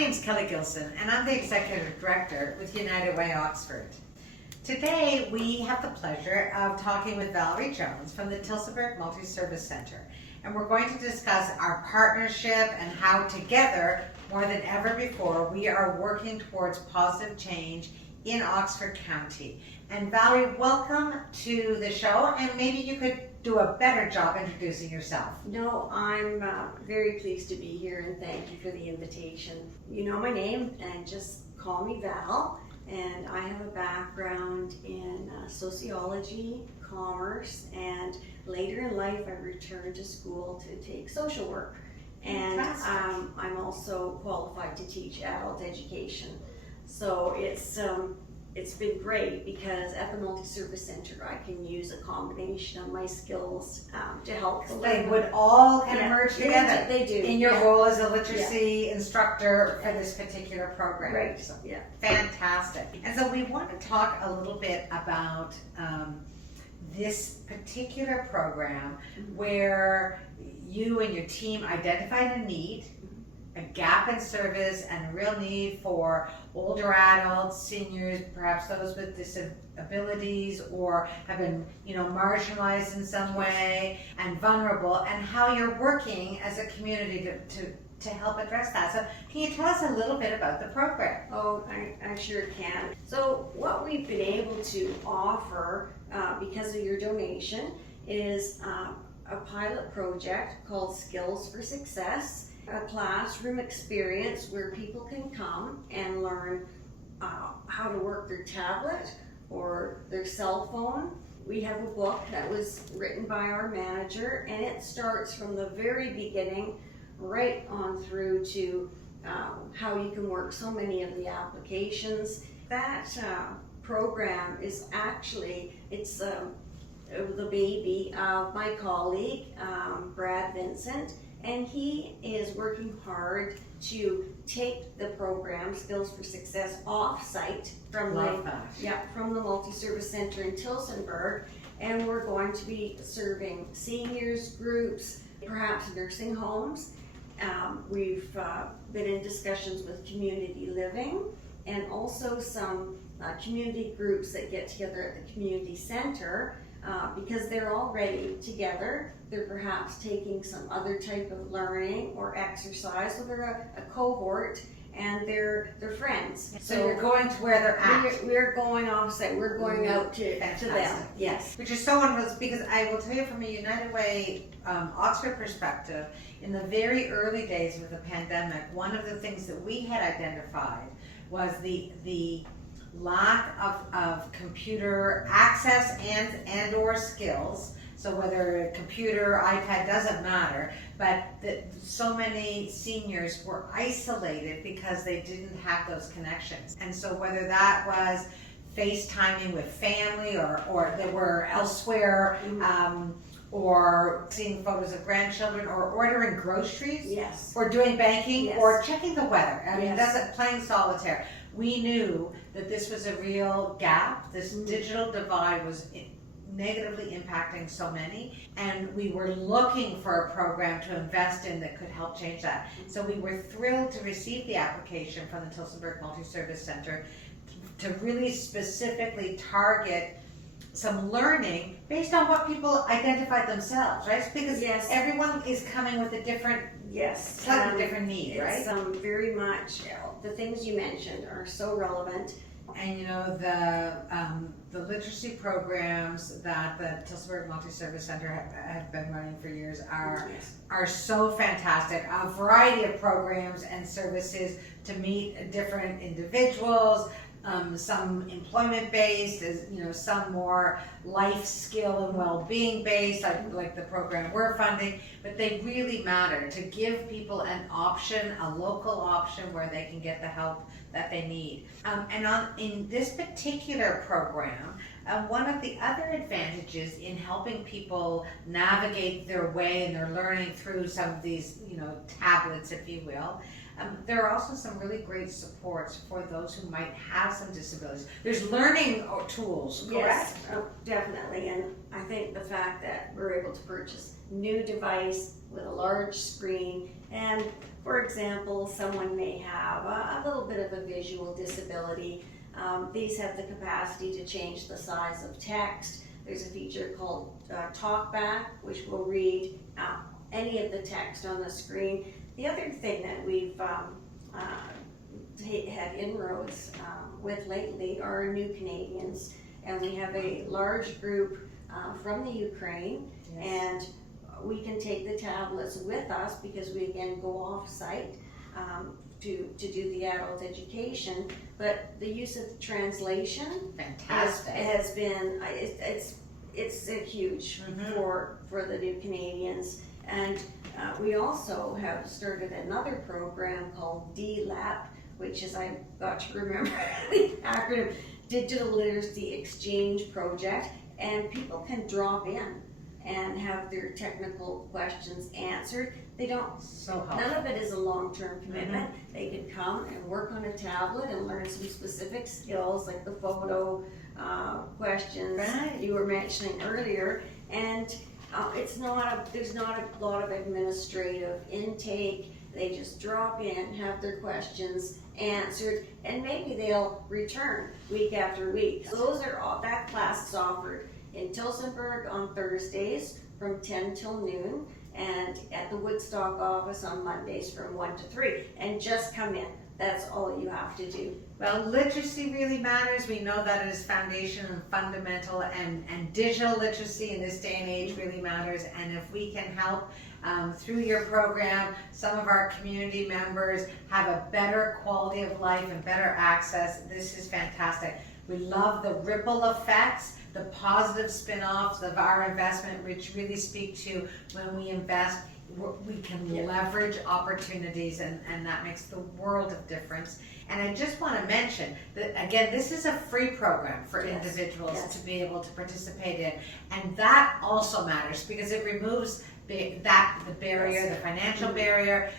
name's Kelly Gilson, and I'm the Executive Director with United Way Oxford. Today, we have the pleasure of talking with Val Jones from the Tillsonburg Multi-Service Center, and we're going to discuss our partnership and how together, more than ever before, we are working towards positive change in Oxford County. And Valerie, welcome to the show, and maybe you could do a better job introducing yourself. No, I'm very pleased to be here, and thank you for the invitation. You know my name, and just call me Val, and I have a background in sociology, commerce, and later in life I returned to school to take social work. And I'm also qualified to teach adult education. So it's been great because at the Multi-Service Center I can use a combination of my skills to help the They would all kind of merge together. They do. In your role as a literacy instructor for this particular program. Right. So, yeah. Fantastic. And so we want to talk a little bit about this particular program where you and your team identified a need, a gap in service, and a real need for older adults, seniors, perhaps those with disabilities or have been, marginalized in some way and vulnerable, and how you're working as a community to help address that. So can you tell us a little bit about the program? Oh, I sure can. So what we've been able to offer because of your donation is a pilot project called Skills for Success, a classroom experience where people can come and learn how to work their tablet or their cell phone. We have a book that was written by our manager, and it starts from the very beginning right on through to how you can work so many of the applications. That program is actually, it's the baby of my colleague, Brad Vincent, and he is working hard to take the program, Skills for Success, off-site from the Multi-Service Center in Tillsonburg, and we're going to be serving seniors groups, perhaps nursing homes. We've been in discussions with community living and also some community groups that get together at the community center because they're already together. They're perhaps taking some other type of learning or exercise, so they're a cohort and they're friends. So you're going to where they're at. We're going off-site. We're going out to them. Yes. Which is so wonderful, because I will tell you from a United Way Oxford perspective, in the very early days of the pandemic, one of the things that we had identified was the lack of computer access and or skills. So whether a computer, iPad, doesn't matter, but so many seniors were isolated because they didn't have those connections. And so whether that was FaceTiming with family or they were elsewhere, or seeing photos of grandchildren, or ordering groceries, yes, or doing banking, yes, or checking the weather. I mean, yes, playing solitaire. We knew that this was a real gap. This digital divide was negatively impacting so many, and we were looking for a program to invest in that could help change that. So we were thrilled to receive the application from the Tillsonburg Multi-Service Center to really specifically target some learning based on what people identified themselves, right? Because everyone is coming with a different, slightly different need, right? Very much. The things you mentioned are so relevant. And the literacy programs that the Tillsonburg Multi-Service Center have been running for years are so fantastic. A variety of programs and services to meet different individuals, some employment-based, some more life skill and well-being based, like the program we're funding, but they really matter to give people an option, a local option where they can get the help that they need. In this particular program, One of the other advantages in helping people navigate their way and their learning through some of these, tablets, if you will, there are also some really great supports for those who might have some disabilities. There's learning tools, correct? Yes, definitely. And I think the fact that we're able to purchase new device with a large screen, and for example, someone may have a little bit of a visual disability. These have the capacity to change the size of text. There's a feature called TalkBack, which will read any of the text on the screen. The other thing that we've had inroads with lately are new Canadians, and we have a large group from the Ukraine, Yes. and we can take the tablets with us because we again go off-site to do the adult education. But the use of translation Fantastic. has been it's huge for the new Canadians. And we also have started another program called DLAP, which is, I got to remember the acronym, Digital Literacy Exchange Project, and people can drop in and have their technical questions answered. They don't, So helpful. none of it is a long-term commitment. They can come and work on a tablet and learn some specific skills like the photo questions Right. you were mentioning earlier. And there's not a lot of administrative intake. They just drop in, have their questions answered, and maybe they'll return week after week. So those are all, that class is offered in Tillsonburg on Thursdays from 10 till noon, and at the Woodstock office on Mondays from 1 to 3. And just come in. That's all you have to do. Well, literacy really matters. We know that it is foundation and fundamental, and digital literacy in this day and age really matters. And if we can help through your program, some of our community members have a better quality of life and better access, this is fantastic. We love the ripple effects, the positive spin-offs of our investment, which really speak to when we invest, we can leverage opportunities, and that makes the world of difference. And I just want to mention that, again, this is a free program for individuals to be able to participate in. And that also matters because it removes the barrier, the financial barrier.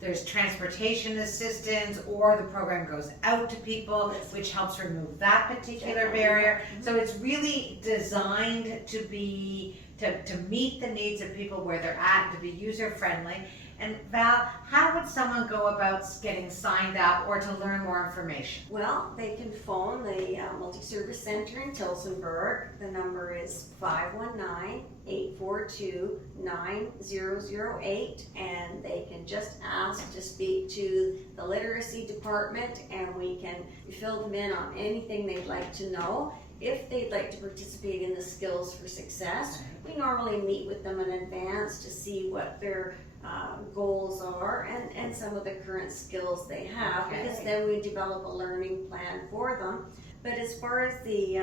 There's transportation assistance, or the program goes out to people, which helps remove that particular barrier. So it's really designed to be to meet the needs of people where they're at, to be user friendly. And Val, how would someone go about getting signed up or to learn more information? Well, they can phone the Multi-Service Center in Tillsonburg. The number is 519-842-9008, and they can just ask to speak to the literacy department, and we can fill them in on anything they'd like to know. If they'd like to participate in the Skills for Success, we normally meet with them in advance to see what their goals are and some of the current skills they have, because then we develop a learning plan for them. But as far as the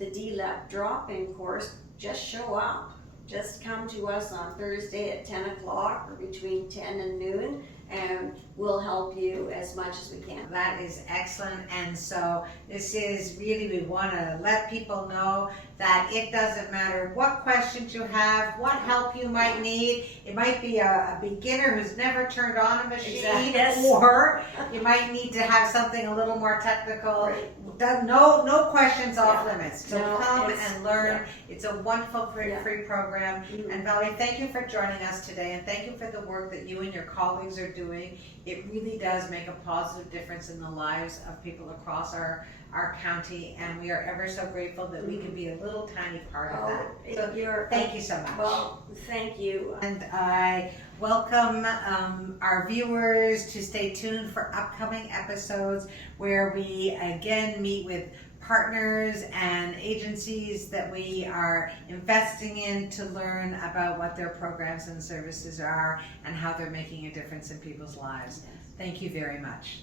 DLAP drop-in course, just show up. Just come to us on Thursday at 10 o'clock or between 10 and noon, and we'll help you as much as we can. That is excellent. And so this is really, we want to let people know that it doesn't matter what questions you have, what help you might need. It might be a beginner who's never turned on a machine, or you might need to have something a little more technical. No questions off limits. So come and learn. It's a wonderful free program. And Valerie, thank you for joining us today, and thank you for the work that you and your colleagues are doing. It really does make a positive difference in the lives of people across our county, and we are ever so grateful that we can be a little tiny part of that. So thank you so much. Well, thank you. And I welcome our viewers to stay tuned for upcoming episodes where we again meet with partners and agencies that we are investing in to learn about what their programs and services are and how they're making a difference in people's lives. Thank you very much.